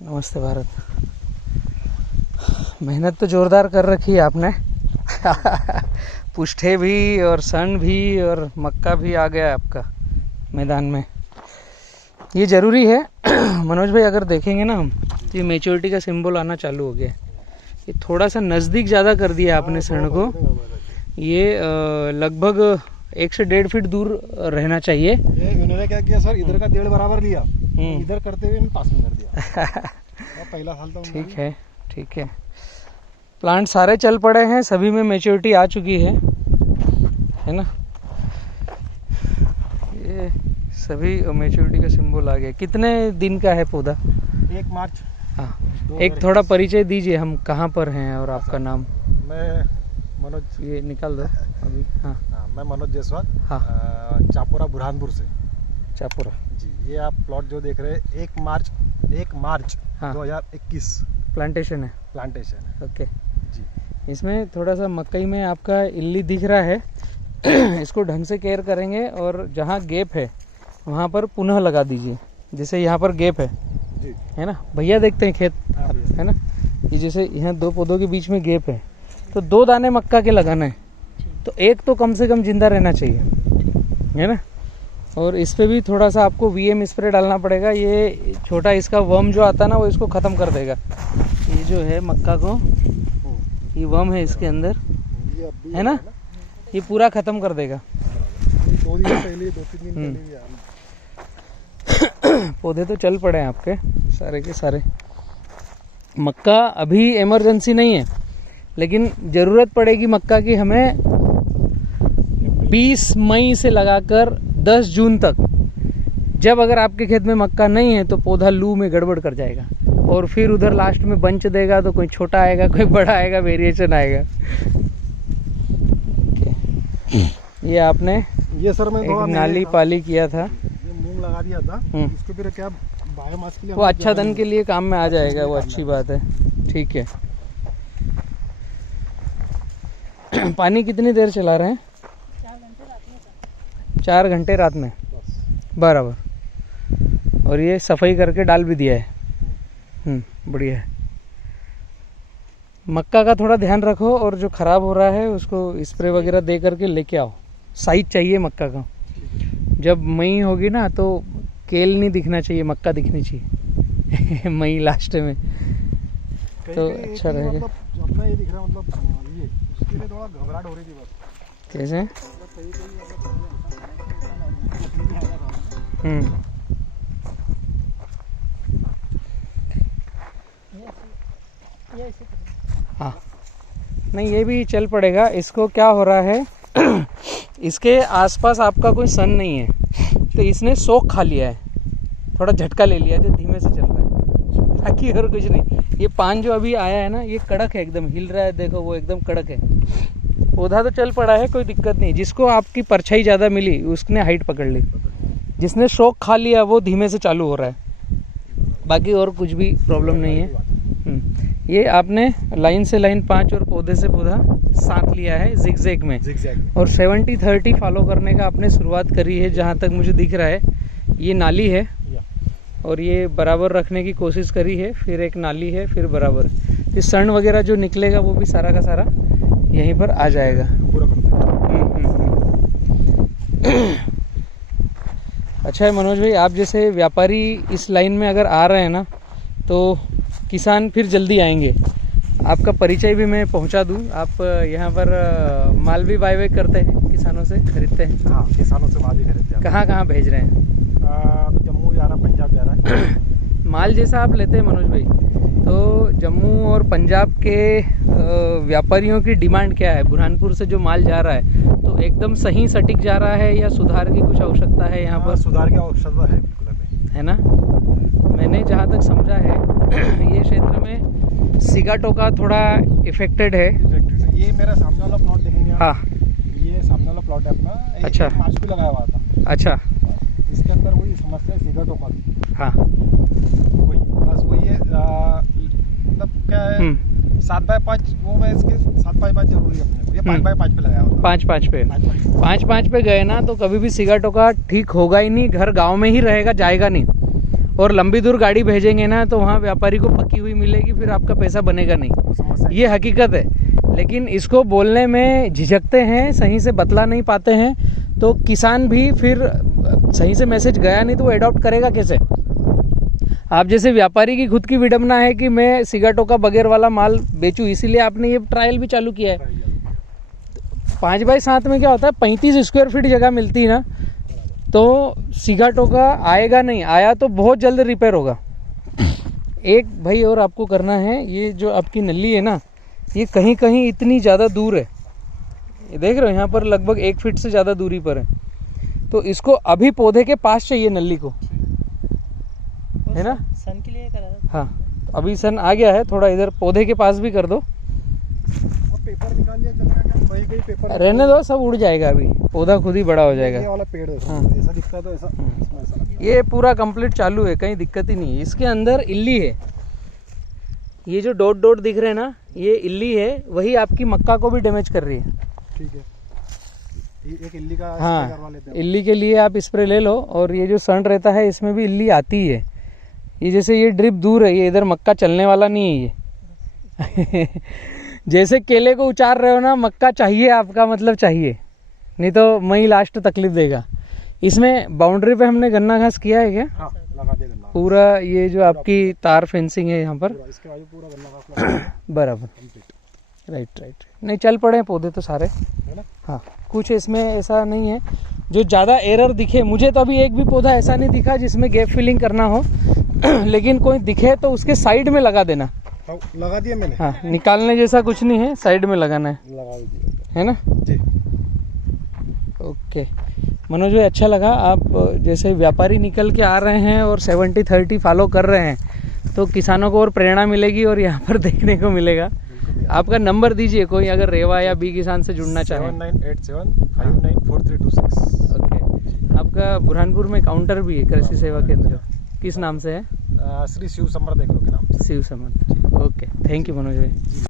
नमस्ते भारत। मेहनत तो जोरदार कर रखी है आपने। पुष्ठे भी और सन भी और मक्का भी आ गया है आपका मैदान में। ये ज़रूरी है मनोज भाई, अगर देखेंगे ना हम तो ये मैच्योरिटी का सिंबल आना चालू हो गया है। ये थोड़ा सा नज़दीक ज़्यादा कर दिया आपने सण को। ये लगभग 1 से 1.5 फीट दूर रहना चाहिए। इन्होंने क्या किया सर, इधर का 1.5 बराबर लिया, इधर करते हुए पास में कर दिया। पहला साल तो ठीक है, ठीक है। प्लांट सारे चल पड़े हैं, सभी में मैच्योरिटी आ चुकी है ना। ये सभी मैच्योरिटी का सिंबल आ गया। कितने दिन का है पौधा? 1 मार्च। हाँ, एक थोड़ा परिचय दीजिए, हम कहाँ पर हैं और आपका नाम? मैं मनोज, ये निकाल दो अभी। हाँ, मैं मनोज जायसवाल। हाँ, चापोरा बुरहानपुर से। चापोरा जी। ये आप प्लॉट जो देख रहे हैं 1 मार्च हाँ, 2021 प्लांटेशन है। प्लांटेशन है ओके जी। इसमें थोड़ा सा मकई में आपका इल्ली दिख रहा है। इसको ढंग से केयर करेंगे और जहाँ गैप है वहाँ पर पुनः लगा दीजिए। जैसे यहाँ पर गैप है जी, है ना भैया, देखते हैं खेत हाँ, है ना। ये जैसे यहाँ 2 पौधों के बीच में गैप है तो 2 दाने मक्का के लगाना है, तो एक तो कम से कम जिंदा रहना चाहिए, है ना। और इस पे भी थोड़ा सा आपको वीएम स्प्रे डालना पड़ेगा। ये छोटा इसका वर्म जो आता है ना, वो इसको ख़त्म कर देगा। ये जो है मक्का को, ये वर्म है इसके अंदर, है ना, ये पूरा ख़त्म कर देगा। 2 दिन पहले 2-3 दिन पहले भी आया। पौधे तो चल पड़े हैं आपके सारे के सारे। मक्का अभी इमरजेंसी नहीं है, लेकिन ज़रूरत पड़ेगी मक्का की हमें 20 मई से लगाकर 10 जून तक। जब अगर आपके खेत में मक्का नहीं है तो पौधा लू में गड़बड़ कर जाएगा और फिर उधर लास्ट में बंच देगा, तो कोई छोटा आएगा, कोई बड़ा आएगा, वेरिएशन आएगा। ये आपने ये सर मैं एक नाली पाली किया था, ये मूंग लगा दिया था। इसको फिर क्या बायोमास के लिए वो अच्छा धन के लिए काम में आ जाएगा, वो अच्छी बात है। ठीक है। पानी कितनी देर चला रहे हैं? 4 घंटे रात में बराबर। और ये सफाई करके डाल भी दिया है। बढ़िया है। मक्का का थोड़ा ध्यान रखो और जो खराब हो रहा है उसको स्प्रे वगैरह दे करके लेके आओ। साइज चाहिए मक्का का। जब मई होगी ना तो केल नहीं दिखना चाहिए, मक्का दिखनी चाहिए। मई लास्ट में तो अच्छा रहेगा। मतलब अपना ये दिख रहा, मतलब ये उसके लिए थोड़ा घबराहट हो रही थी बस। कैसे? हाँ, नहीं ये भी चल पड़ेगा। इसको क्या हो रहा है, इसके आसपास आपका कोई सन नहीं है तो इसने सोख खा लिया है, थोड़ा झटका ले लिया है, तो धीमे से चल रहा है, बाकी और कुछ नहीं। ये पान जो अभी आया है ना, ये कड़क है, एकदम हिल रहा है, देखो वो एकदम कड़क है। पौधा तो चल पड़ा है, कोई दिक्कत नहीं। जिसको आपकी परछाई ज़्यादा मिली उसने हाइट पकड़ ली, जिसने शौक खा लिया वो धीमे से चालू हो रहा है, बाकी और कुछ भी प्रॉब्लम नहीं है। ये आपने लाइन से लाइन 5 और पौधे से पौधा साथ लिया है जिगजैग में, और 70-30 फॉलो करने का आपने शुरुआत करी है। जहाँ तक मुझे दिख रहा है ये नाली है और ये बराबर रखने की कोशिश करी है, फिर एक नाली है, फिर बराबर। फिर सण वगैरह जो निकलेगा वो भी सारा का सारा यहीं पर आ जाएगा। अच्छा है मनोज भाई, आप जैसे व्यापारी इस लाइन में अगर आ रहे हैं ना तो किसान फिर जल्दी आएंगे। आपका परिचय भी मैं पहुंचा दूं। आप यहाँ पर माल भी बाय करते हैं, किसानों से खरीदते हैं? हाँ, किसानों से माल भी खरीदते हैं। कहाँ कहाँ भेज रहे हैं? जम्मू जा रहा, पंजाब जा रहा है। माल जैसा आप लेते हैं मनोज भाई, तो जम्मू और पंजाब के व्यापारियों की डिमांड क्या है? बुरहानपुर से जो माल जा रहा है तो एकदम सही सटीक जा रहा है या सुधार की कुछ आवश्यकता है यहाँ पर? सुधार की आवश्यकता है, बिल्कुल है ना। मैंने जहाँ तक समझा है ये क्षेत्र में सिगाटो का थोड़ा इफेक्टेड है। ये मेरा सामने वाला प्लॉट देखेंगे आप। हाँ, ये सामने वाला प्लॉट है अपना। अच्छा। 1 मार्च को लगाया हुआ था। अच्छा। इसके अंदर वही समस्या है, सिगाटो का। हाँ, वही बस वही है। मतलब क्या है, 7x5 वो मैं इसके 7x5 जरूरी है अपने को। ये 5x5 पे लगाया हुआ था। 5x5 पे 5x5 पे गए ना तो कभी भी सिगाटो का ठीक होगा ही नहीं। घर गांव में ही रहेगा, जाएगा नहीं। और लंबी दूर गाड़ी भेजेंगे ना तो वहाँ व्यापारी को पकी हुई मिलेगी, फिर आपका पैसा बनेगा नहीं, ये हकीकत है। लेकिन इसको बोलने में झिझकते हैं, सही से बतला नहीं पाते हैं, तो किसान भी फिर सही से मैसेज गया नहीं तो वो एडॉप्ट करेगा कैसे। आप जैसे व्यापारी की खुद की विडंबना है कि मैं सिगाटोका बगैर वाला माल बेचूं, इसीलिए आपने ये ट्रायल भी चालू किया है। 5x7 में क्या होता है, 35 स्क्वायर फीट जगह मिलती है ना, तो सिगाटोका आएगा नहीं, आया तो बहुत जल्द रिपेयर होगा। एक भाई और आपको करना है, ये जो आपकी नली है ना, ये कहीं कहीं इतनी ज़्यादा दूर है, ये देख रहे हो यहाँ पर लगभग 1 फीट से ज़्यादा दूरी पर है, तो इसको अभी पौधे के पास चाहिए नली को, है ना। सन के लिए करा था। हाँ, अभी सन आ गया है, थोड़ा इधर पौधे के पास भी कर दो। पेपर निकाल लिया चलेगा क्या? वही कहीं पेपर रहने दो, सब उड़ जाएगा, अभी पौधा खुद ही बड़ा हो जाएगा। ये वाला पेड़ है, हाँ। ऐसा दिखता है तो ऐसा इसमें ऐसा लगता है। ये पूरा कंप्लीट चालू है, कहीं दिक्कत ही नहीं है। इसके अंदर इल्ली है, ये जो डॉट डॉट दिख रहे हैं ना, ये इल्ली है, वही आपकी मक्का को भी डैमेज कर रही है। ठीक है, ये एक इल्ली का स्प्रे करवा हाँ, लेते हैं। इल्ली के लिए आप स्प्रे ले लो। और ये जो सन रहता है इसमें भी इल्ली आती है। ये जैसे ये ड्रिप दूर है, ये इधर मक्का चलने वाला नहीं है ये जैसे केले को उचार रहे हो ना, मक्का चाहिए आपका, मतलब चाहिए, नहीं तो मई लास्ट तकलीफ देगा। इसमें बाउंड्री पे हमने गन्ना घास किया है क्या? हाँ, लगा दिया गन्ना पूरा ये जो आपकी तार फेंसिंग है यहाँ पर, पूरा, इसके आगे पूरा गन्ना घास लगा दिया, बराबर, complete, राइट। नहीं, चल पड़े पौधे तो सारे, है ना। हाँ, कुछ इसमें ऐसा नहीं है जो ज़्यादा एरर दिखे। मुझे तो अभी एक भी पौधा ऐसा नहीं दिखा जिसमें गैप फिलिंग करना हो लेकिन कोई दिखे तो उसके साइड में लगा देना। हाँ, लगा दिया मैंने। हाँ, निकालने जैसा कुछ नहीं है, साइड में लगाना है लगा दिया है ना। जी। ओके मनोज भाई, अच्छा लगा। आप जैसे व्यापारी निकल के आ रहे हैं और 70-30 फॉलो कर रहे हैं, तो किसानों को और प्रेरणा मिलेगी और यहाँ पर देखने को मिलेगा। आपका नंबर दीजिए, कोई अगर रेवा या बी किसान से जुड़ना चाहे। 7987594326। ओके, आपका बुरहानपुर में काउंटर भी है, कृषि सेवा केंद्र, किस नाम से है? श्री शिव समर्थ एग्रो के नाम से। शिव समर्थ। ओके, थैंक यू मनोज भाई।